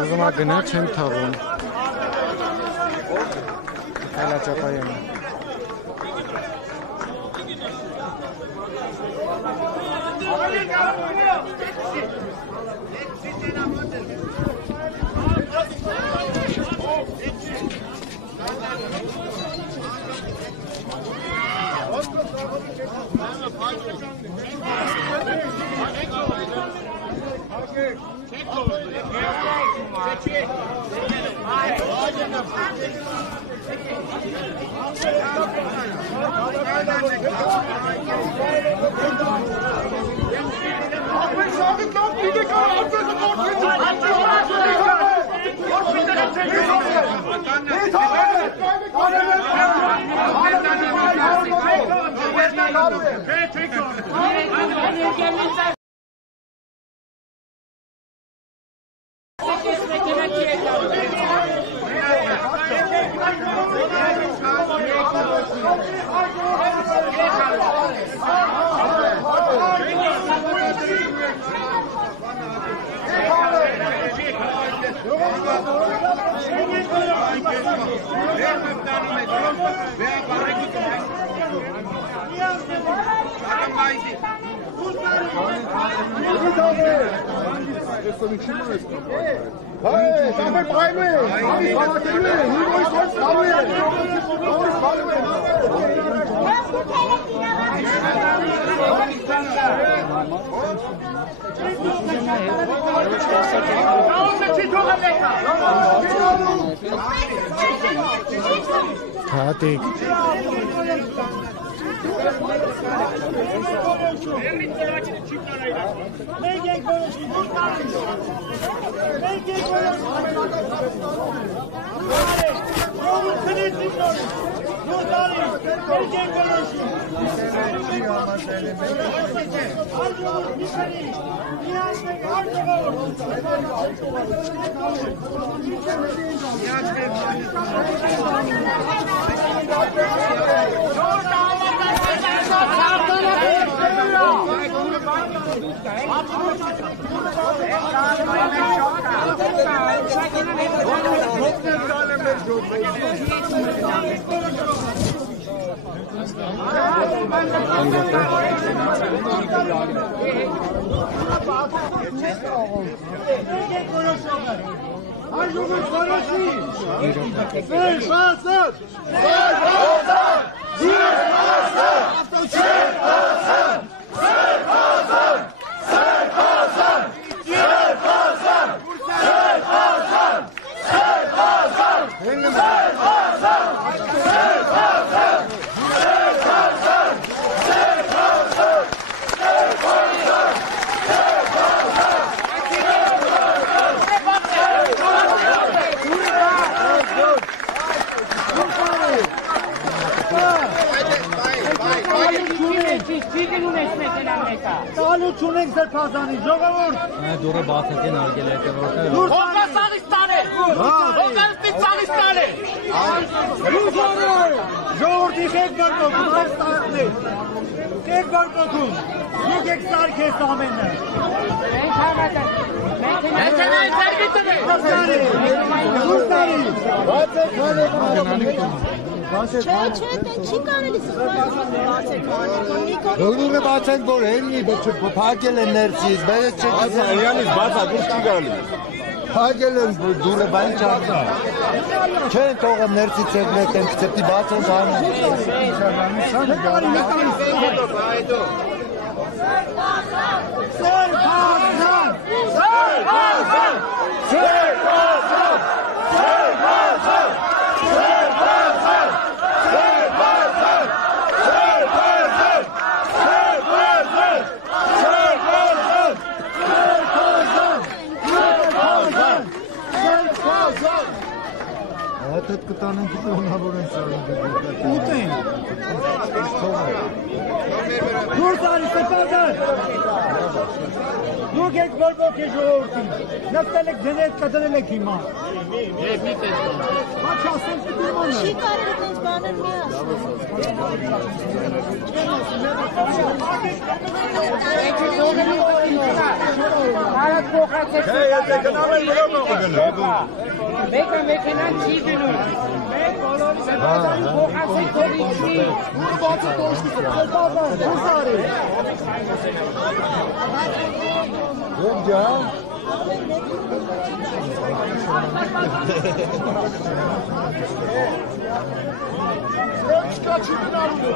Ուզում ա գնա չեմ թաղում Հալաճապայեմ Հատիկ Չունենք զրպազանի, ժողովուրդ դուրը բացեցին արգել եկևորդները Հոգասաղիստան է, Հոգասաղիստան է Ժողորդի խեք գարկոքում, այս տարատներ Խեք գարկոքում, եկ եք սարք ես ամենը Մենք հավատակ Մեքենայի ձերգիցը է Հուստարի Բացեք հանեք Չէ, չի կարելի Հողնում է բացենք, որ հեննի պակել են ներցից, բերեց չեք Իրանից բացա, դուրս չի կարելի Պակել են դուրը բայն չարդա Չեն թողեմ ներցից եկ մեկեն, կծեպտի բացեն զանը Սերպազան! Սերպազան! Սերպազան! Սերպազան! հետ կտանենք հնարավոր են սարին։ Ուտեն։ Դուրս արի սպարդան։ Դուք եք բոլբոք է ժողորդին։ Նստել եք ձեզ կտրել եք հիմա։ Հաչ ասել կտիմանը։ Չի կարելի տենց բաներ մի Արած փոխացեք։ Չէ, եթե գնամ են որով կգնա։ Մեկը մեքենան չի գնում։ Մենք բոլորիս հետ փոխացեք թողիչի։ Դուք բացը տոշտի սպարդան։ Դուրս արի։ Ո՞վ ջան։ Չկա չի գնալու։